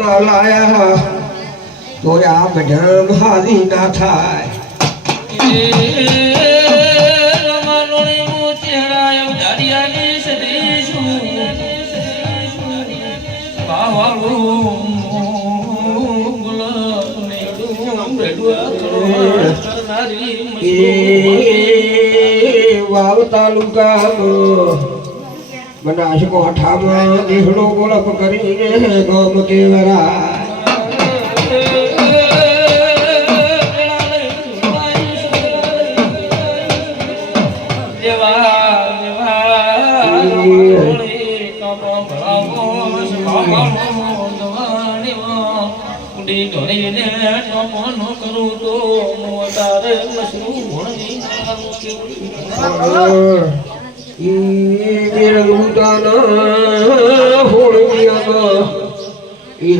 લાયા તો આ બઢમ હાલી ના થાય વાવ તાલુકામાં બનાસકાંઠામાં દેહડો ગોળપ કરીને ગામ કેવરા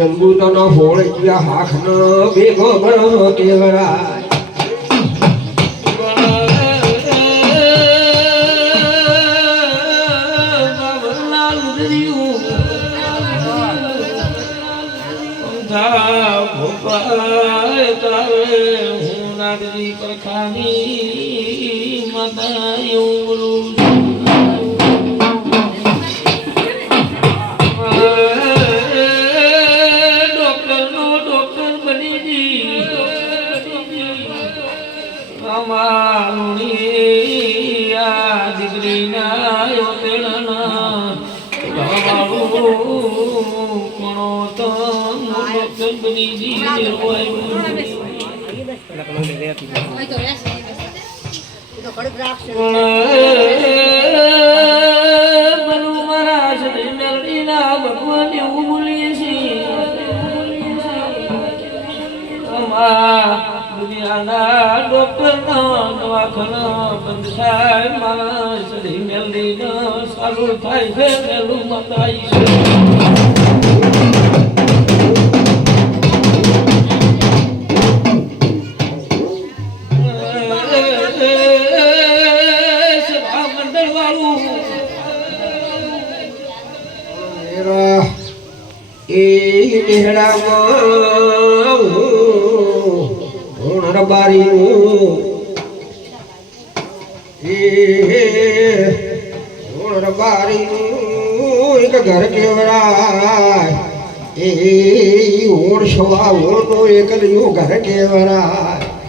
રંગૂતાના હોળિયા હાખના ભેગો બનો કેવરા ડોક્ટર દવાખાના બંધ થાય માણસ મેલડી સારું થાય છે મેલું મતાઈ એક ઘર કેવરાય એ ઓણ સવા ઓણનો એક ઘર કેવરાય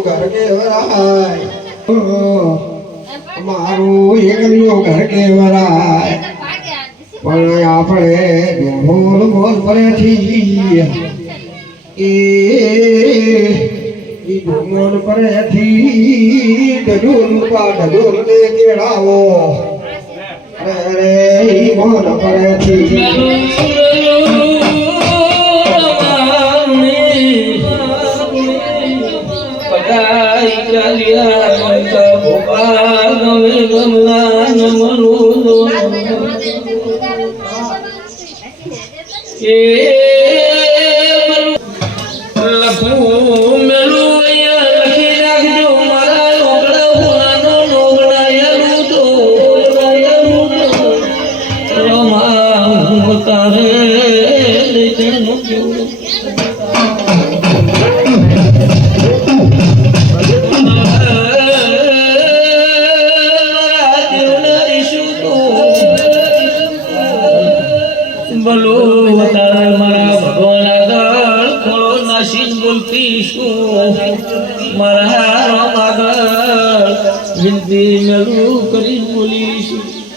ઘર કેવરાય મારું એકલું ઘર કેવરાય પણ આપણે ઢોલ બોલ પરેથી એ ઢોલ પરેથી ડડોલ કા ડડોલ ને કેળાવો અરે મોન પરેથી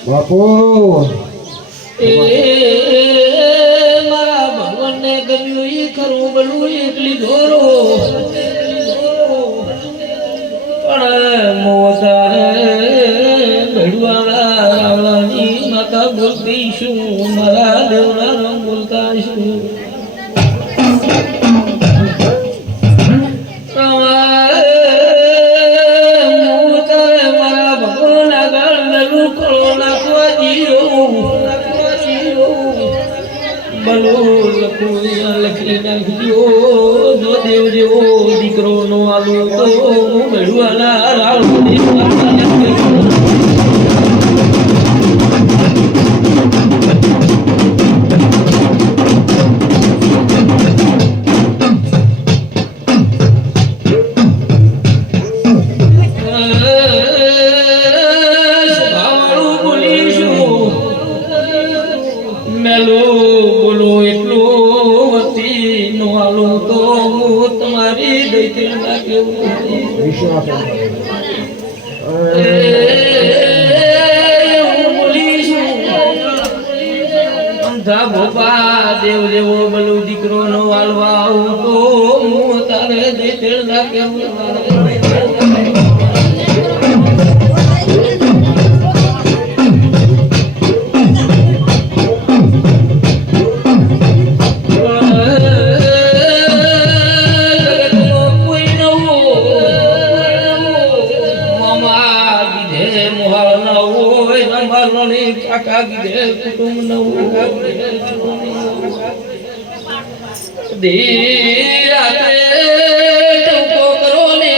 બાપો મારા ભગવાન ને ગમ્યું એ ખરું બલું એકલી ધોરો પણ મોતારે ભડવાળા રાવળાની માતા બોલતી શું મારા દેવના રામ બોલતા શું મારા ભગવાન આગળ નલું ખોળો નાખવા લખી નાખજો જો દેવ જેવો દીકરો નો આલો તો હું ભડવાના રાવળની દેવ જેવો બલું દીકરો નો વાળવા આવું તો હું તારે દેતેલ લાગે કાકા ગીધે કુટુંબ નવું રાત્રે ટૂંકો કરો ને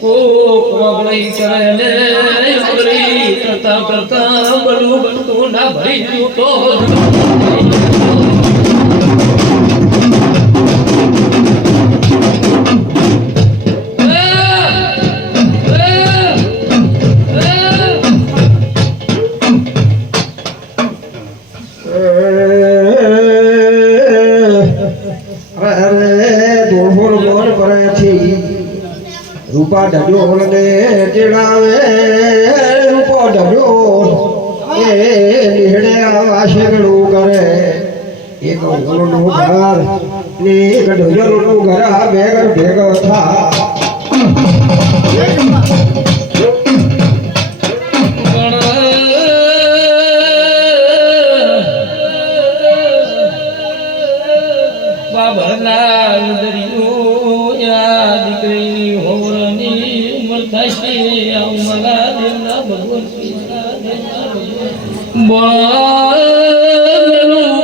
કોક વગળી કરે ને વગળી કરતા કરતા બલું બનતું ના ભરી ગયું તો રૂપા ઢડ્યો ને ચેડાવે રૂપો ઢડ્યો એ લીહડે આશેગડું કરે એક ઓલનું ઘર ને એક ઢોલનું ઘર આ ભેગર ભેગો થા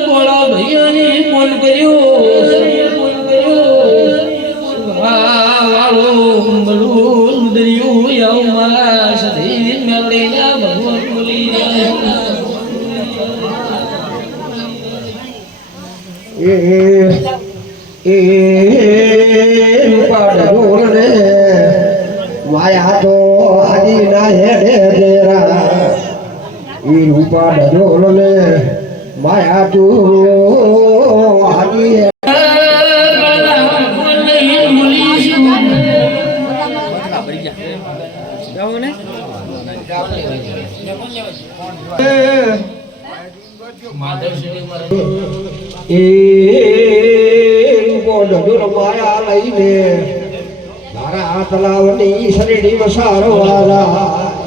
બોલા ભૈયાની ફોન કર્યો વાળો બલું દરિયું આવું મારા સધી મેળીના ભગવાન બોલી એ રૂપા ઢોલ ને માયા તો આજી ના હેડે દેરા એ રૂપા ઢોલ ને માયા તું આજી માયા લઈને મારા તલાવની શરીરી વસારો વાળા